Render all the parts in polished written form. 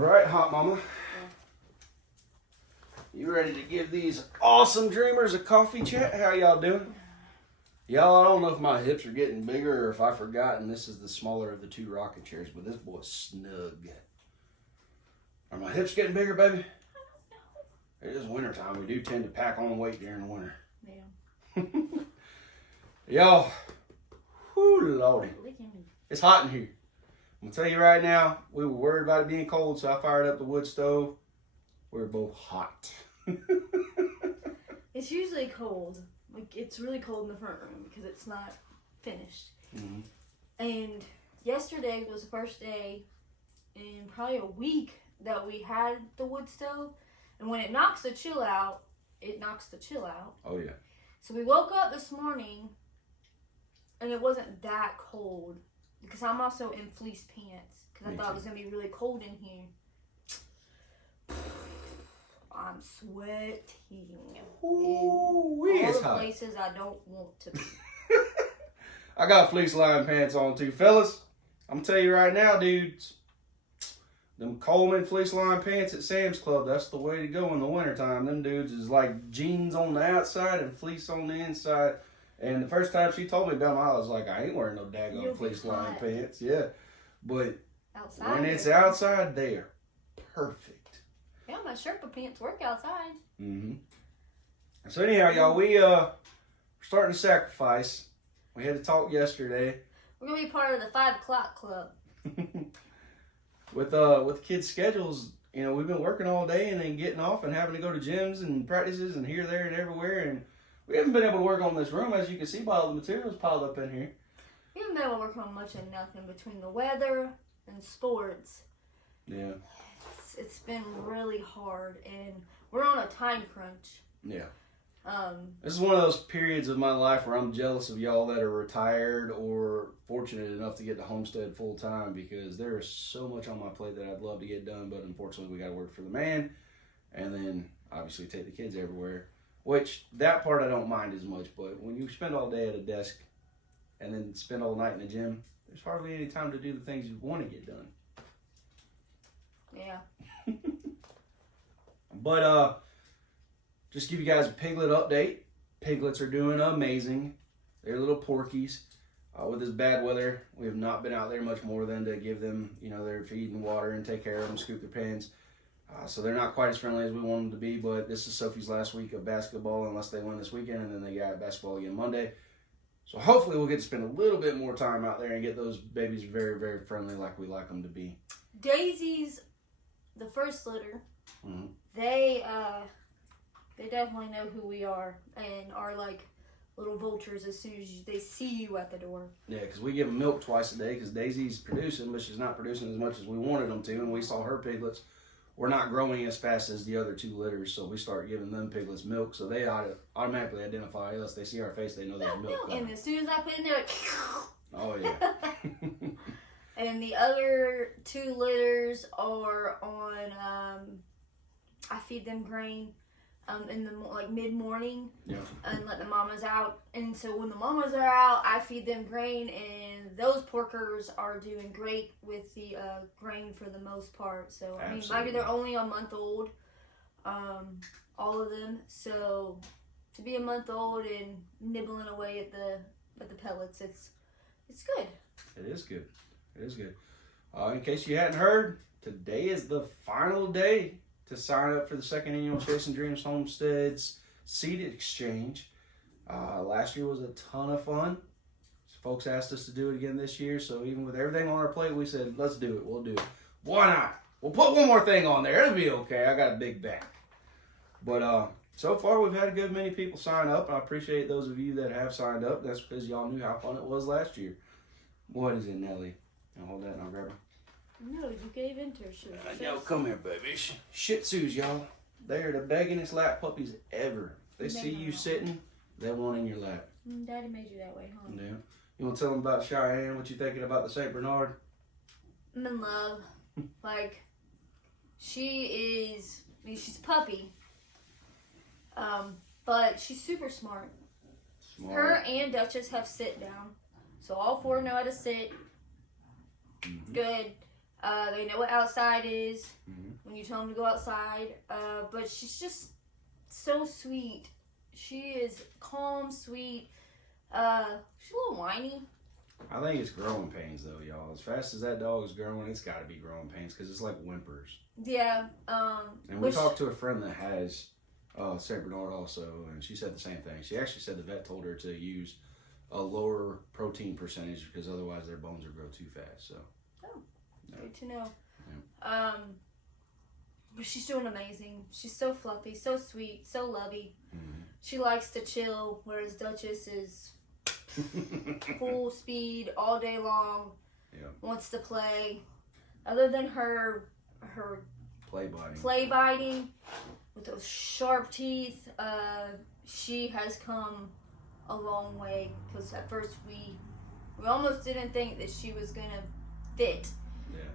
right, Hot Mama. You ready to give these awesome dreamers a coffee chat? How y'all doing? Y'all, I don't know if my hips are getting bigger or if I've forgotten this is the smaller of the two rocking chairs, but this boy's snug. Are my hips getting bigger, baby? It is wintertime. We do tend to pack on weight during the winter. Yeah. Y'all, whoo, lordy. It's hot in here. I'm going to tell you right now, we were worried about it being cold, so I fired up the wood stove. We're both hot. It's usually cold. Like, it's really cold in the front room because it's not finished. Mm-hmm. And yesterday was the first day in probably a week that we had the wood stove. And when it knocks the chill out, it knocks the chill out. Oh, yeah. So we woke up this morning and it wasn't that cold because I'm also in fleece pants because I thought it was going to be really cold in here. I'm sweating. Ooh, in all it's the hot. places I don't want to be. I got fleece lined pants on too. Fellas, I'm going to tell you right now, dudes. Them Coleman fleece lined pants at Sam's Club, that's the way to go in the wintertime. Them dudes is like jeans on the outside and fleece on the inside. And the first time she told me about them, I was like, I ain't wearing no daggone fleece lined pants. Yeah. But Outside when it's outside, they are perfect. Yeah, my Sherpa pants work outside. Mm-hmm. So anyhow, y'all, we're starting to sacrifice. We had to talk yesterday. We're going to be part of the 5 o'clock club. With kids' schedules, you know, we've been working all day and then getting off and having to go to gyms and practices and here, there, and everywhere. And we haven't been able to work on this room, as you can see by all the materials piled up in here. We haven't been able to work on much of nothing between the weather and sports. Yeah. It's been really hard, and we're on a time crunch. Yeah. This is one of those periods of my life where I'm jealous of y'all that are retired or fortunate enough to get to homestead full time, because there is so much on my plate that I'd love to get done, but unfortunately we got to work for the man and then obviously take the kids everywhere, which that part I don't mind as much. But when you spend all day at a desk and then spend all night in the gym, there's hardly any time to do the things you want to get done. Yeah. But just give you guys a piglet update. Piglets are doing amazing. They're little porkies. With this bad weather, we have not been out there much more than to give them, you know, their feed and water and take care of them, scoop their pens. So they're not quite as friendly as we want them to be, but this is Sophie's last week of basketball unless they win this weekend, and then they got basketball again Monday. So hopefully we'll get to spend a little bit more time out there and get those babies very, very friendly like we like them to be. Daisy's the first litter. Mm-hmm. They definitely know who we are and are like little vultures as soon as they see you at the door. Yeah, because we give them milk twice a day because Daisy's producing, but she's not producing as much as we wanted them to, and we saw her piglets were not growing as fast as the other two litters, so we start giving them piglets milk, so they automatically identify us. They see our face, they know there's milk coming. And as soon as I put in there, like, oh yeah. And the other 2 litters are on, I feed them grain in the mid-morning, Yeah. and let the mamas out. And so when the mamas are out, I feed them grain, and those porkers are doing great with the grain for the most part. So I mean, maybe they're only a month old, all of them. So to be a month old and nibbling away at the pellets, it's good. It is good. It is good. In case you hadn't heard, today is the final day to sign up for the second annual Chasing Dreams Homesteads Seed Exchange. Last year was a ton of fun. Folks asked us to do it again this year, so even with everything on our plate, we said, let's do it. We'll do it. Why not? We'll put one more thing on there. It'll be okay. I got a big back. But so far, we've had a good many people sign up. I appreciate those of you that have signed up. That's because y'all knew how fun it was last year. What is it, Nelly? I'll hold that and I'll grab her. No, you gave into her. Yo, come here, baby. Shih Tzus, y'all. They are the beggingest lap puppies ever. They see you sitting, they want in your lap. Daddy made you that way, huh? Yeah. You want to tell them about Cheyenne? What you thinking about the St. Bernard? I'm in love. Like, she's a puppy. But she's super smart. Her and Duchess have sit down. So all 4 know how to sit. Mm-hmm. Good. They know what outside is Mm-hmm. when you tell them to go outside. But she's just so sweet. She is calm, sweet. She's a little whiny. I think it's growing pains though, y'all. As fast as that dog is growing, it's got to be growing pains because it's like whimpers. Yeah. And we talked to a friend that has Saint Bernard also, and she said the same thing. She actually said the vet told her to use a lower protein percentage because otherwise their bones will grow too fast. So. Good to know. Yeah. But she's doing amazing. She's so fluffy, so sweet, so lovey. Mm-hmm. She likes to chill, whereas Duchess is full speed all day long. Yeah. Wants to play. Other than her play biting with those sharp teeth, she has come a long way. Because at first we almost didn't think that she was gonna fit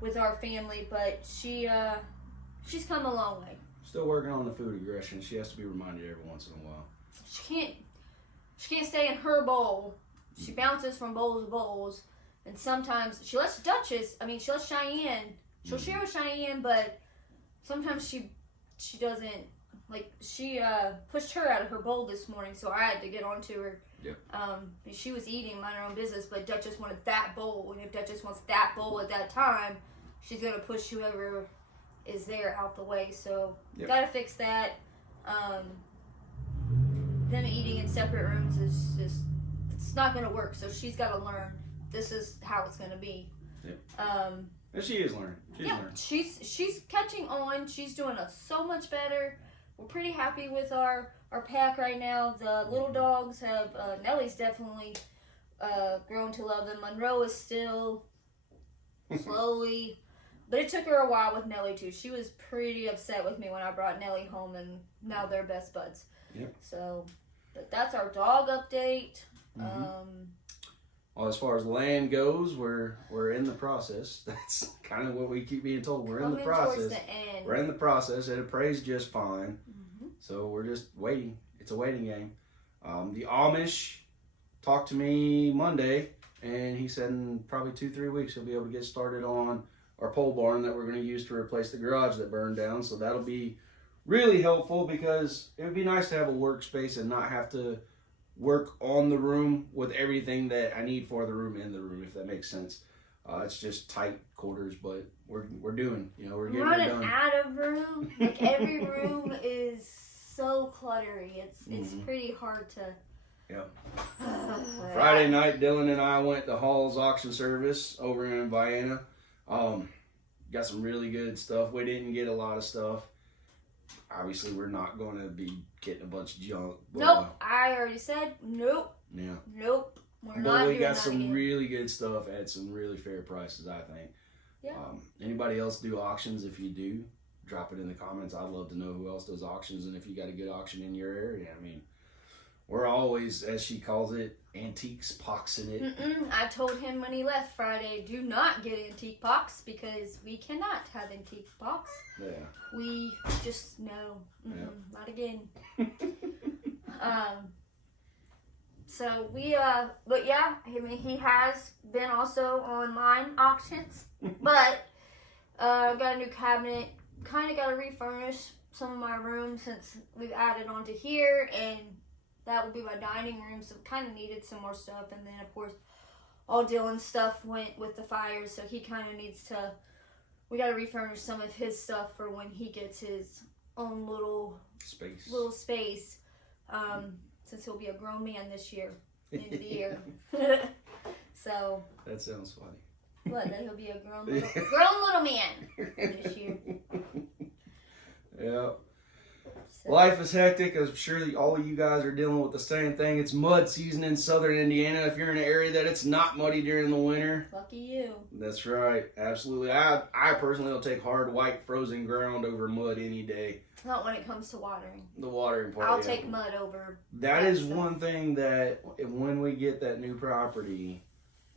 with our family, but she's come a long way. Still working on the food aggression. She has to be reminded every once in a while. She can't stay in her bowl. She bounces from bowls to bowls, and sometimes she lets Cheyenne. She'll share with Cheyenne, but sometimes she doesn't. Like, she pushed her out of her bowl this morning, so I had to get onto her. Yep. She was eating, mind her own business, but Duchess wanted that bowl, and if Duchess wants that bowl at that time, she's gonna push whoever is there out the way. So gotta fix that. Them eating in separate rooms is just, it's not gonna work. So she's got to learn this is how it's gonna be. Yep. And she is learning. She's catching on. She's doing so much better. We're pretty happy with our pack right now. The little dogs have Nellie's definitely grown to love them. Monroe is still slowly, but it took her a while with Nellie too. She was pretty upset with me when I brought Nellie home, and now they're best buds. Yep. So, but that's our dog update. Mm-hmm. Well, as far as land goes, we're in the process. That's kind of what we keep being told. We're in the process. We're in the process. It appraised just fine. Mm-hmm. So we're just waiting. It's a waiting game. The Amish talked to me Monday, and he said in probably 2-3 weeks he'll be able to get started on our pole barn that we're going to use to replace the garage that burned down. So that'll be really helpful because it would be nice to have a workspace and not have to work on the room with everything that I need for the room in the room, if that makes sense. It's just tight quarters, but we're doing, we're getting it done. Running out of room. Like, every room is so cluttery. It's pretty hard to. Yeah. Friday night, Dylan and I went to Hall's auction service over in Vienna. Got some really good stuff. We didn't get a lot of stuff. Obviously, we're not going to be getting a bunch of junk. But, nope. I already said nope. Yeah. Nope. We're but not. We got some really good stuff at some really fair prices, I think. Yeah. Anybody else do auctions? If you do, drop it in the comments. I'd love to know who else does auctions and if you got a good auction in your area. I mean, we're always, as she calls it, antiques poxing it. I told him when he left Friday, do not get antique pox because we cannot have antique pox. Yeah. We just no, not again. So we but yeah, I mean, he has been also on mine auctions, but got a new cabinet. Kind of got to refurnish some of my rooms since we've added onto here, and that will be my dining room, so kind of needed some more stuff. And then, of course, all Dylan's stuff went with the fire, so he kind of needs to, we got to refurnish some of his stuff for when he gets his own little space. Since he'll be a grown man this year, end of the year. So. That sounds funny. What, that he'll be a grown little man this year. Yeah. So. Life is hectic. I'm sure all of you guys are dealing with the same thing. It's mud season in southern Indiana. If you're in an area that it's not muddy during the winter. Lucky you. That's right. Absolutely. I personally will take hard, white, frozen ground over mud any day. Not when it comes to watering. The watering part. I'll take mud over. That is one thing that when we get that new property,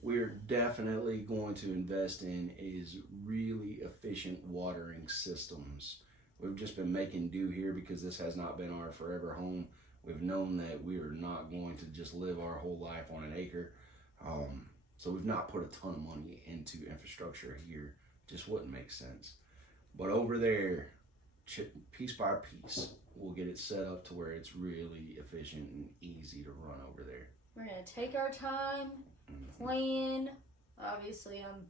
we're definitely going to invest in is really efficient watering systems. We've just been making do here because this has not been our forever home. We've known that we are not going to just live our whole life on an acre. So we've not put a ton of money into infrastructure here Just wouldn't make sense. But over there, piece by piece, we'll get it set up to where it's really efficient and easy to run over there. We're going to take our time, plan. Obviously, I'm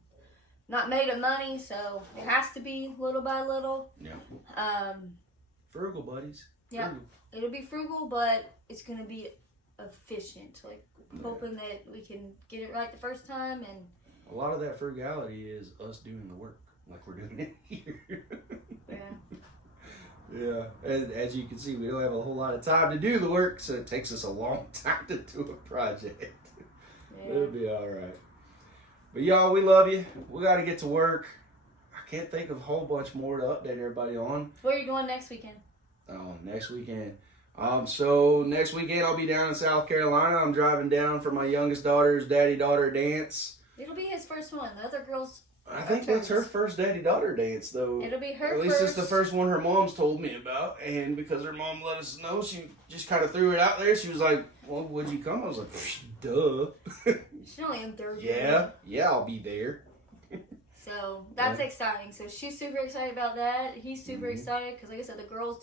not made of money, so it has to be little by little. Yeah. Frugal, buddies. Yeah. Frugal. It'll be frugal, but it's going to be efficient. Like, hoping that we can get it right the first time. And a lot of that frugality is us doing the work like we're doing it here. Yeah. And as you can see, we don't have a whole lot of time to do the work, so it takes us a long time to do a project. Yeah. It'll be all right. But y'all, we love you. We got to get to work. I can't think of a whole bunch more to update everybody on. Where are you going next weekend? Oh, next weekend. So next weekend I'll be down in South Carolina. I'm driving down for my youngest daughter's daddy-daughter dance. It'll be his first one. The other girls. I think that's her first daddy-daughter dance, though. It'll be her first. At least it's the first one her mom's told me about. And because her mom let us know, she just kind of threw it out there. She was like, well, would you come? I was like, duh. She's only in third grade. Yeah, I'll be there. So that's exciting. So she's super excited about that. He's super excited because, like I said, the girls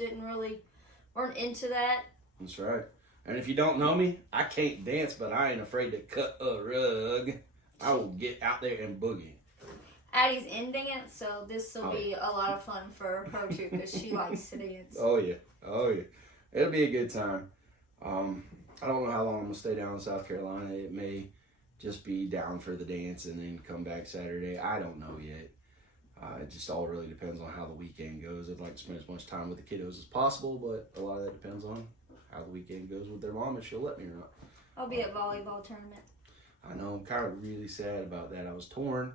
weren't into that. That's right. And if you don't know me, I can't dance, but I ain't afraid to cut a rug. I will get out there and boogie. Addie's in dance, so this will be a lot of fun for her too, because she likes to dance. Oh yeah. It'll be a good time. I don't know how long I'm gonna stay down in South Carolina. It may just be down for the dance and then come back Saturday. I don't know yet. It just all really depends on how the weekend goes. I'd like to spend as much time with the kiddos as possible, but a lot of that depends on how the weekend goes with their mom, if she'll let me or not. I'll be at volleyball tournament. I know, I'm kind of really sad about that. I was torn,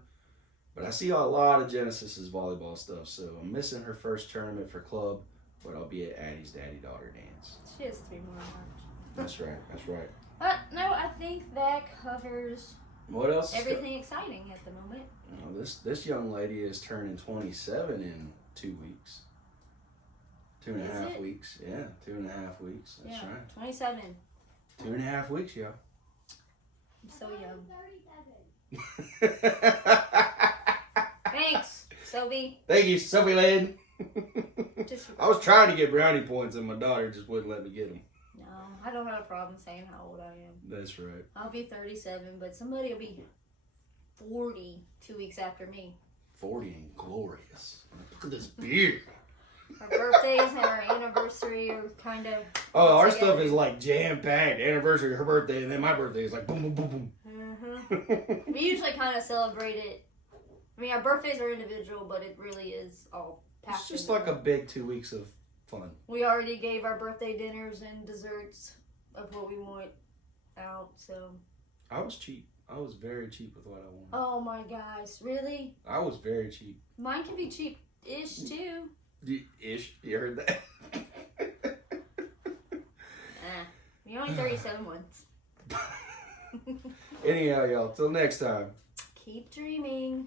but I see a lot of Genesis's volleyball stuff, so I'm missing her first tournament for club, but I'll be at Addie's daddy-daughter dance. She has 3 more months. That's right. But no, I think that covers what else? Everything exciting at the moment. You know, this young lady is turning 27 in 2 weeks. 2.5 weeks. Yeah, 2.5 weeks. That's right. 27. 2.5 weeks, y'all. I'm so young. Thanks, Sophie. Thank you, Sophie Lynn. I was trying to get brownie points and my daughter just wouldn't let me get them. No, I don't have a problem saying how old I am. That's right. I'll be 37, but somebody will be 40 2 weeks after me. 40 and glorious. Look at this beard. Our birthdays and our anniversary are kind of... Oh, our stuff is like jam-packed. Anniversary, her birthday, and then my birthday is like boom, boom, boom, boom. Mm-hmm. We usually kind of celebrate it. I mean, our birthdays are individual, but it really is all packed. It's just like a big 2 weeks of fun. We already gave our birthday dinners and desserts of what we want out, so... I was cheap. I was very cheap with what I wanted. Oh my gosh, really? I was very cheap. Mine can be cheap-ish too. Ish, you heard that? You're only 37 once. Anyhow, y'all, till next time. Keep dreaming.